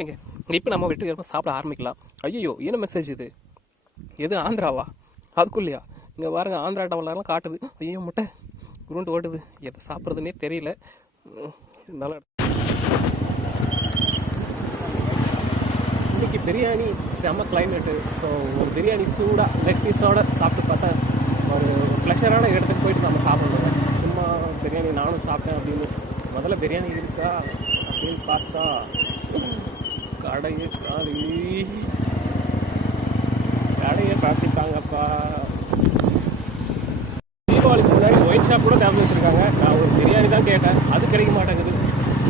ஓகேங்க, இப்போ நம்ம வெற்றிகரமாக சாப்பிட ஆரம்பிக்கலாம். ஐயோ, என்ன மெசேஜ் இது? எது ஆந்திராவா? அதுக்குள்ளையா? இங்கே பாருங்க, ஆந்திரா டவர்லாம் காட்டுது. ஐயோ, முட்டை உருண்டு ஓடுது. எதை சாப்பிட்றதுனே தெரியல. இருந்தாலும் இன்றைக்கி பிரியாணி செம்ம கிளைமேட்டு. ஸோ ஒரு பிரியாணி சூடாக லெக் பீஸோடு சாப்பிட்டு பார்த்தா ஒரு ப்ளஷரான இடத்துக்கு போயிட்டு நம்ம சாப்பிடுவோம். சும்மா பிரியாணி நானும் சாப்பிட்டேன் அப்படின்னு முதல்ல பிரியாணி இருக்கா அப்படின்னு பார்த்தா கடையை சாத்திட்டாங்கப்பா. தீபாவளிக்கு முன்னாடி ஒயிட் ஷாப் கூட திறந்து வச்சுருக்காங்க. நான் ஒரு பிரியாணி தான் கேட்டேன், அது கிடைக்க மாட்டேங்குது.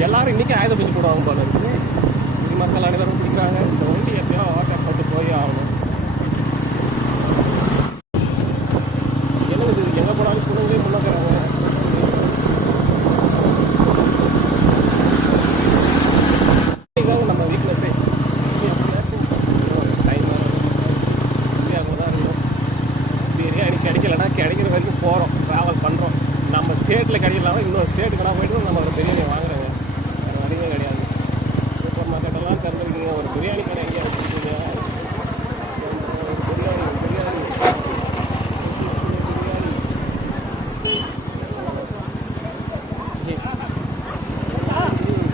எல்லாரும் இன்றைக்கி ஆயுத பூஜை போடுவாங்க போல இருக்குது. மக்கள் அனைவரும் பிடிக்கிறாங்க. இந்த வண்டி எப்பயோ ஓட்டை போட்டு போய் ஆகணும். என்னது எங்கே போனாலும் புதுங்களே முன்னக்கிறாங்க. நம்ம வீக்னஸே பிரியாணி கிடைக்கலன்னா கிடைக்கிற வரைக்கும் போகிறோம், ட்ராவல் பண்ணுறோம். நம்ம ஸ்டேட்டில் கிடைக்கலாம், இன்னொரு ஸ்டேட்டுக்கெல்லாம் போய்ட்டு நம்ம ஒரு பிரியாணி வாங்குறோங்க. அது வரைக்கும் கிடையாது. சூப்பர் மார்க்கெட்டெல்லாம் திறந்துருக்கீங்க, ஒரு பிரியாணி கடை எங்கேயா வச்சுருக்கீங்க?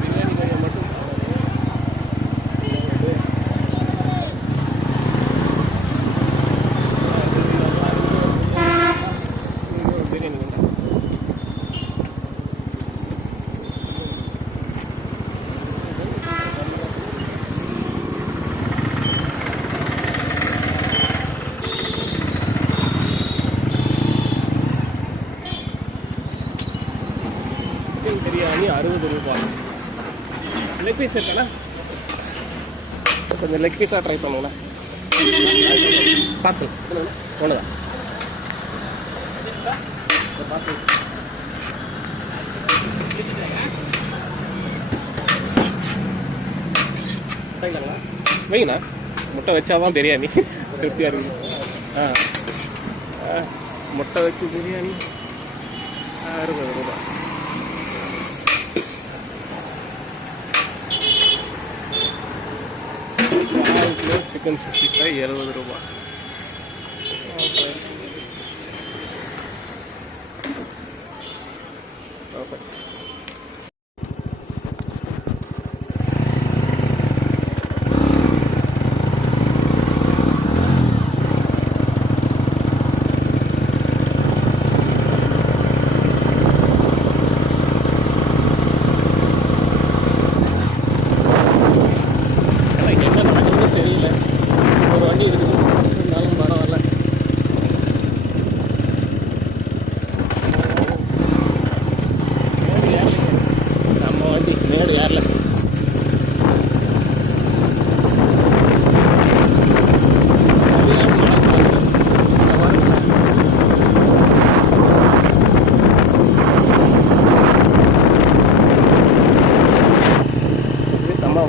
பிரியாணி கடையை மட்டும் பிரியாணி 60 ரூபாய். லெக் பீஸ் இருக்காண்ணா, கொஞ்சம் லெக் பீஸாக ட்ரை பண்ணுங்கண்ணா. பார்சல் ஒன்று தான். வைங்கண்ணா, முட்டை வச்சாதான் பிரியாணி திருப்தியாக இருக்குது. முட்டை வச்சு பிரியாணி 60 ரூபாய். சிக்கன் 65 70 ரூபாய்.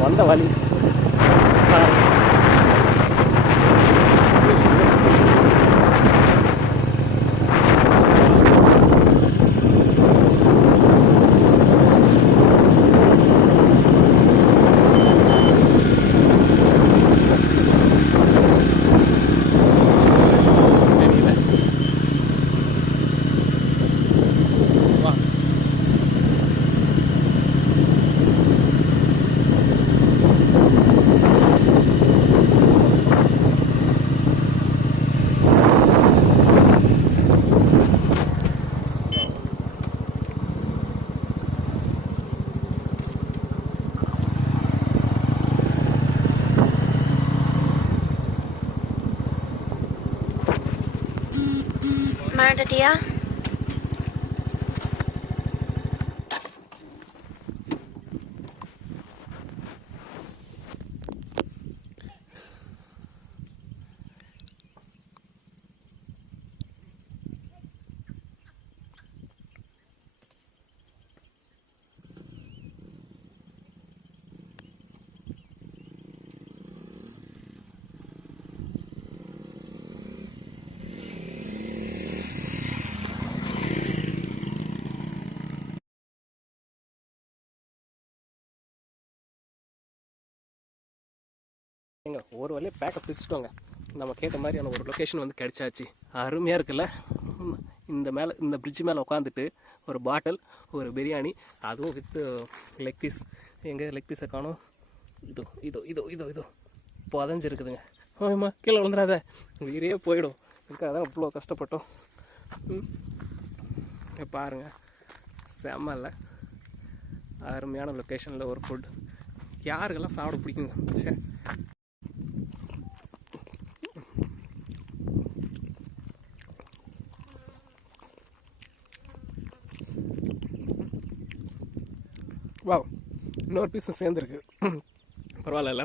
வந்த வழி Mardadia. ஏங்க ஒரு வழியாக பேக்கப் பிடிச்சிட்டோங்க. நம்ம கேட்ட மாதிரியான ஒரு லொக்கேஷன் வந்து கிடைச்சாச்சு. அருமையாக இருக்குல்ல. இந்த பிரிட்ஜ் மேலே உட்காந்துட்டு ஒரு பாட்டில், ஒரு பிரியாணி, அதுவும் வித் லெக் பீஸ். எங்கே லெக் பீஸை காணும்? இதோ இதோ இதோ இதோ இதோ புதஞ்சிருக்குதுங்க. ஆமாம்மா, கீழே விழுந்துடாத, உயிரே போயிடும். இதுக்காக தான் அவ்வளோ கஷ்டப்பட்டோம். பாருங்கள், செம்ம இல்லை? அருமையான லொக்கேஷனில் ஒரு ஃபுட். யாருக்கெல்லாம் சாப்பிட பிடிக்குங்க? சே, வா, இன்னொரு பீஸும் சேர்ந்துருக்கு. பரவாயில்ல.